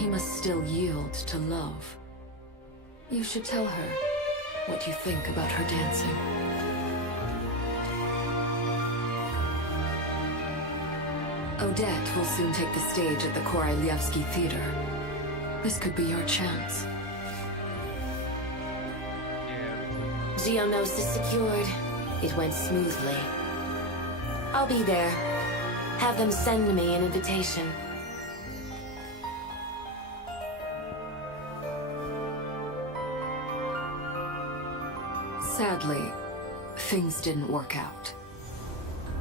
he must still yield to love. You should tell her what you think about her dancing. Odette will soon take the stage at the Korolyevsky Theater. This could be your chance. Geonosis secured. It went smoothly. I'll be there. Have them send me an invitation. Sadly, things didn't work out.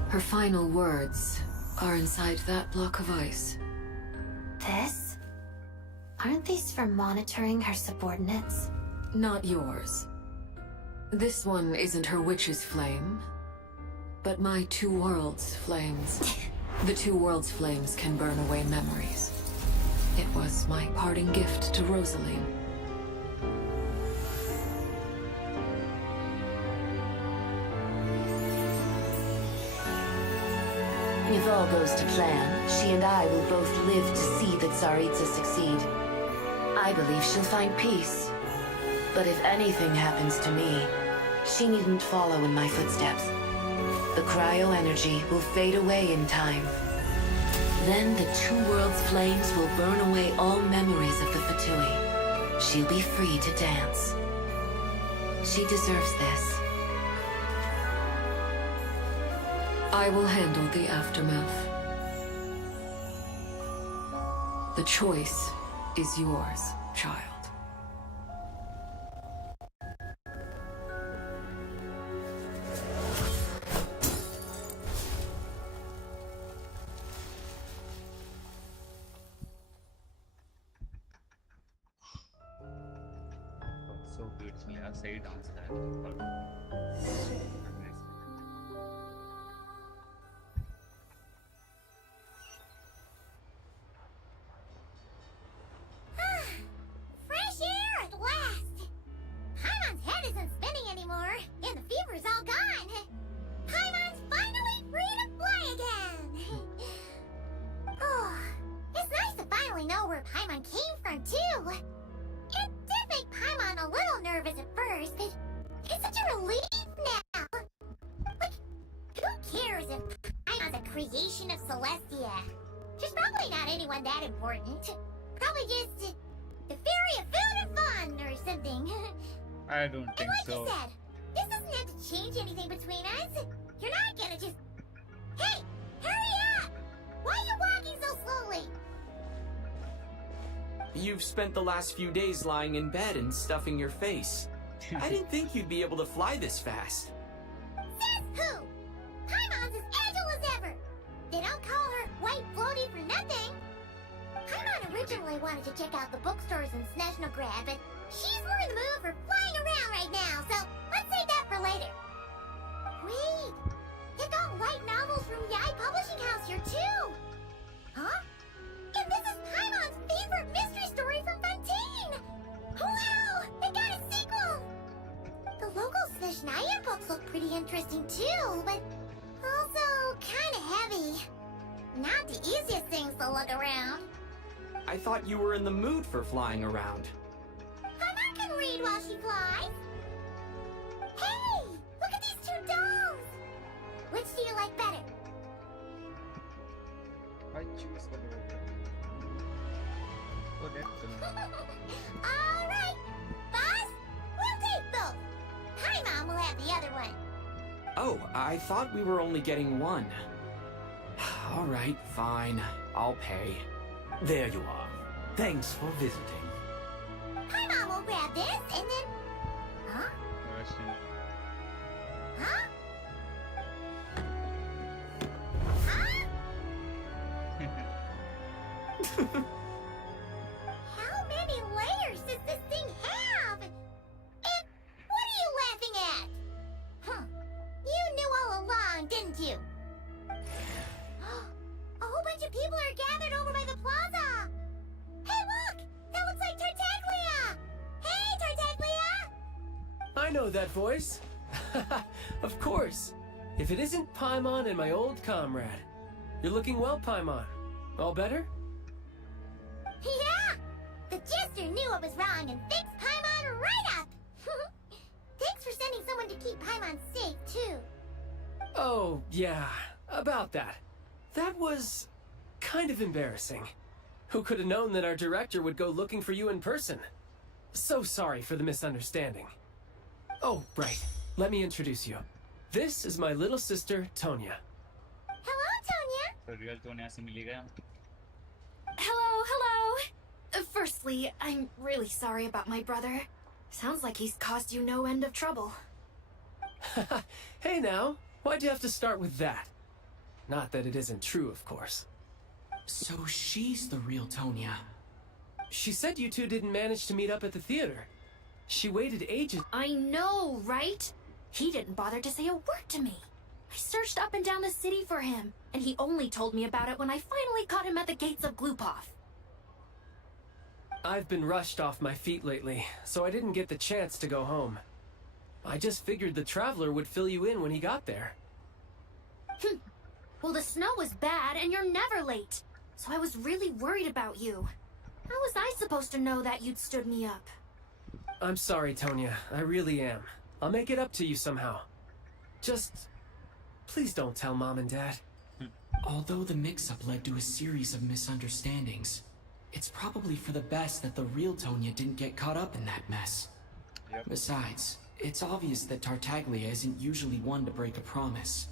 Her final words are inside that block of ice. This? Aren't these for monitoring her subordinates? Not yours. This one isn't her witch's flame, but my two worlds' flames. The two worlds' flames can burn away memories. It was my parting gift to Rosaline. If all goes to plan, she and I will both live to see that Tsaritsa succeed. I believe she'll find peace. But if anything happens to me, she needn't follow in my footsteps. The cryo-energy will fade away in time. Then the two worlds' flames will burn away all memories of the Fatui. She'll be free to dance. She deserves this. I will handle the aftermath. The choice is yours, child. So beautiful, यार सही dance है. Fresh air at last! Paimon's head isn't spinning anymore, and the fever's all gone. Paimon's finally free to fly again! Oh, it's nice to finally know where Paimon came from, too. It did make Paimon a little nervous at first, but it's such a relief now. Like, who cares if Paimon's a creation of Celestia? She's probably not anyone that important. Probably just The Fairy of Food and Fun or something. I don't And think like so. you said, this doesn't have to change anything between us. You're not gonna just... Hey! Hurry up! Why are you walking so slowly? You've spent the last few days lying in bed and stuffing your face. I didn't think you'd be able to fly this fast. Says who? Paimon's as agile as ever. They don't call her White Floaty for nothing. Paimon originally wanted to check out the bookstores in Snezhnograd, but she's more in the mood for flying around right now, so let's save that for later. Wait, they got light novels from Yai Publishing House here too. Huh? And this is Paimon's favorite mystery story from Fontaine. Wow, they got a sequel. The local Snezhnaya books look pretty interesting too, but also kind of heavy. Not the easiest things to look around. I thought you were in the mood for flying around. Paimon can read while she flies. Hey, look at these two dolls. Which do you like better? I choose the Oh, that's All right, boss, we'll take both. Paimon will have the other one. Oh, I thought we were only getting one. All right, fine. I'll pay. There you are. Thanks for visiting. Paimon will grab this and then... Huh? Russian. Huh? Huh? How many layers does this thing have? And what are you laughing at? Huh. You knew all along, didn't you? A whole bunch of people are gathered over by the plaza. Hey, look! That looks like Tartaglia! Hey, Tartaglia! I know that voice. Of course. If it isn't Paimon and my old comrade. You're looking well, Paimon. All better? Yeah! The Jester knew I was wrong and fixed Paimon right up! Thanks for sending someone to keep Paimon safe, too. Oh, yeah. About that. That was kind of embarrassing. Who could have known that our director would go looking for you in person? So sorry for the misunderstanding. Oh, right. Let me introduce you. This is my little sister, Tonya. Hello, Tonya. तो real Tonya से मिली गया. Hello, hello. Firstly, I'm really sorry about my brother. Sounds like he's caused you no end of trouble. Hey now, why'd you have to start with that? Not that it isn't true, of course. So she's the real Tonya. She said you two didn't manage to meet up at the theater. She waited ages. I know, right? He didn't bother to say a word to me. I searched up and down the city for him, and he only told me about it when I finally caught him at the gates of Glupov. I've been rushed off my feet lately, so I didn't get the chance to go home. I just figured the Traveler would fill you in when he got there. Well, the snow was bad, and you're never late. So I was really worried about you. How was I supposed to know that you'd stood me up? I'm sorry, Tonya. I really am. I'll make it up to you somehow. Just... please don't tell Mom and Dad. Although the mix-up led to a series of misunderstandings, it's probably for the best that the real Tonya didn't get caught up in that mess. Yep. Besides, it's obvious that Tartaglia isn't usually one to break a promise.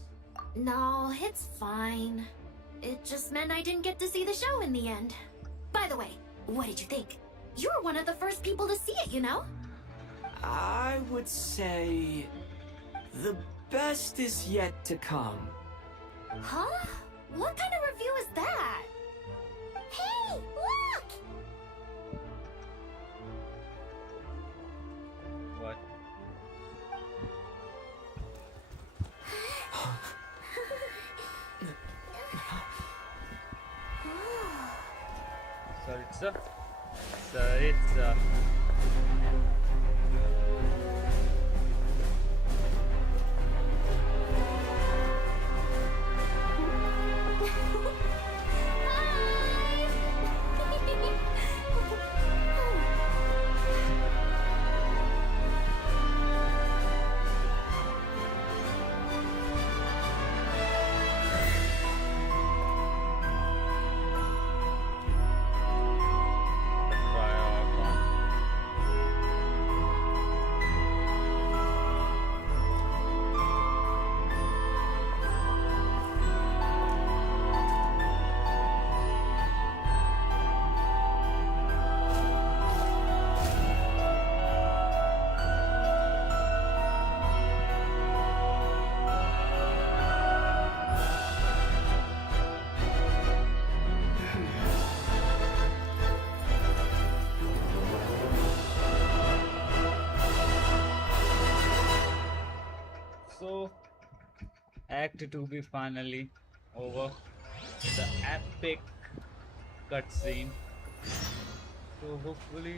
No, it's fine. It just meant I didn't get to see the show in the end. By the way, what did you think? You were one of the first people to see it, you know? I would say... the best is yet to come. Huh? What kind of review is that? Hey, look! What? Saritsa. Saritsa. Archon. Act 2 be finally over. The epic cutscene. तो hopefully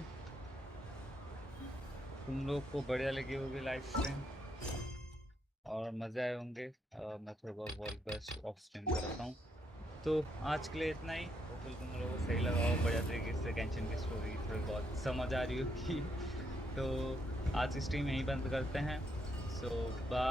तुम लोग को बढ़िया लगी होगी live stream और मज़े आए होंगे। मैं थोड़ा बहुत वॉल बेस्ट ऑफ स्ट्रीम करता हूँ। तो आज के लिए इतना ही। होपफुली तुम लोगों को सही लगा हो, बढ़िया तरीके से कैंचन की स्टोरी थोड़ी बहुत समझ आ रही होगी। तो आज की स्ट्रीम यहीं बंद करते हैं। सो बाय।